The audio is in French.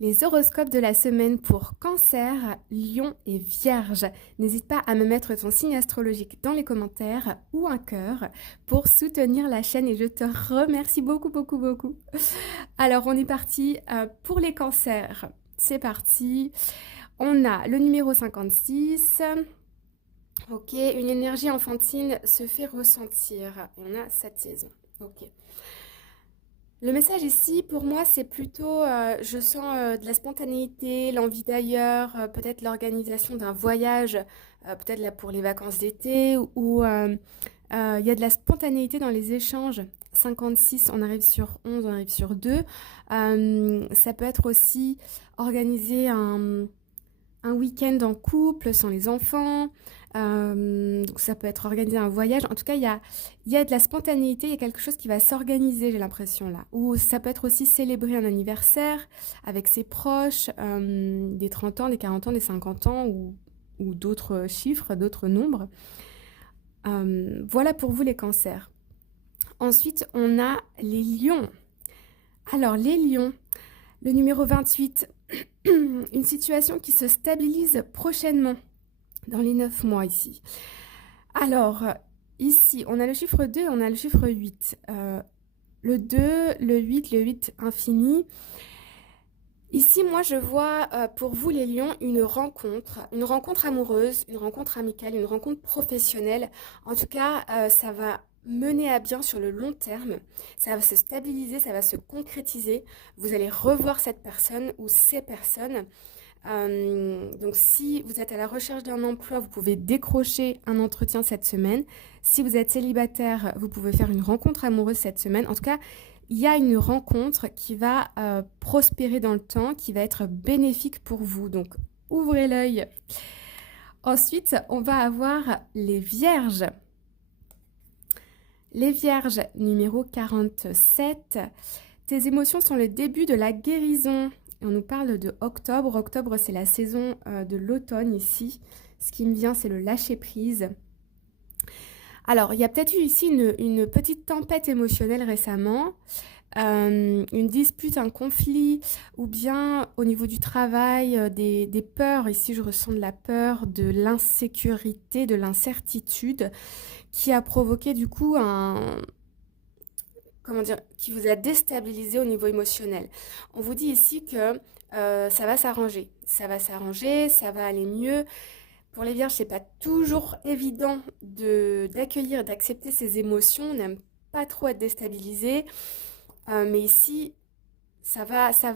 Les horoscopes de la semaine pour Cancer, Lion et Vierge. N'hésite pas à me mettre ton signe astrologique dans les commentaires ou un cœur pour soutenir la chaîne et je te remercie beaucoup, beaucoup, beaucoup. Alors, on est parti pour les cancers. C'est parti. On a le numéro 56. Ok, une énergie enfantine se fait ressentir. On a cette saison. Ok. Le message ici, pour moi, c'est plutôt, je sens de la spontanéité, l'envie d'ailleurs, peut-être l'organisation d'un voyage, peut-être là pour les vacances d'été, ou il y a de la spontanéité dans les échanges. 56, on arrive sur 11, on arrive sur 2. Ça peut être aussi organiser un week-end en couple sans les enfants. Donc ça peut être organiser un voyage. En tout cas, il y a de la spontanéité, il y a quelque chose qui va s'organiser, j'ai l'impression là. Ou ça peut être aussi célébrer un anniversaire avec ses proches, des 30 ans, des 40 ans, des 50 ans ou d'autres chiffres, d'autres nombres. Voilà pour vous les cancers. Ensuite, on a les lions. Alors les lions, le numéro 28, une situation qui se stabilise prochainement dans les 9 mois ici. Alors, ici, on a le chiffre 2 et on a le chiffre 8. Le 2, le 8 infini. Ici, moi, je vois pour vous les lions une rencontre amoureuse, une rencontre amicale, une rencontre professionnelle. En tout cas, ça va mener à bien sur le long terme. Ça va se stabiliser, ça va se concrétiser. Vous allez revoir cette personne ou ces personnes. Donc si vous êtes à la recherche d'un emploi, vous pouvez décrocher un entretien cette semaine. Si vous êtes célibataire, vous pouvez faire une rencontre amoureuse cette semaine. En tout cas, il y a une rencontre qui va prospérer dans le temps, qui va être bénéfique pour vous. Donc ouvrez l'œil. Ensuite, on va avoir les vierges. Les vierges, numéro 47. Tes émotions sont le début de la guérison. Et on nous parle de octobre. Octobre, c'est la saison de l'automne ici. Ce qui me vient, c'est le lâcher-prise. Alors, il y a peut-être eu ici une petite tempête émotionnelle récemment. Une dispute, un conflit, ou bien au niveau du travail, des peurs. Ici, je ressens de la peur, de l'insécurité, de l'incertitude, qui a provoqué du coup comment dire, qui vous a déstabilisé au niveau émotionnel. On vous dit ici que ça va s'arranger. Ça va s'arranger, ça va aller mieux. Pour les vierges, c'est pas toujours évident d'accueillir et d'accepter ces émotions. On n'aime pas trop être déstabilisé. Mais ici, ça va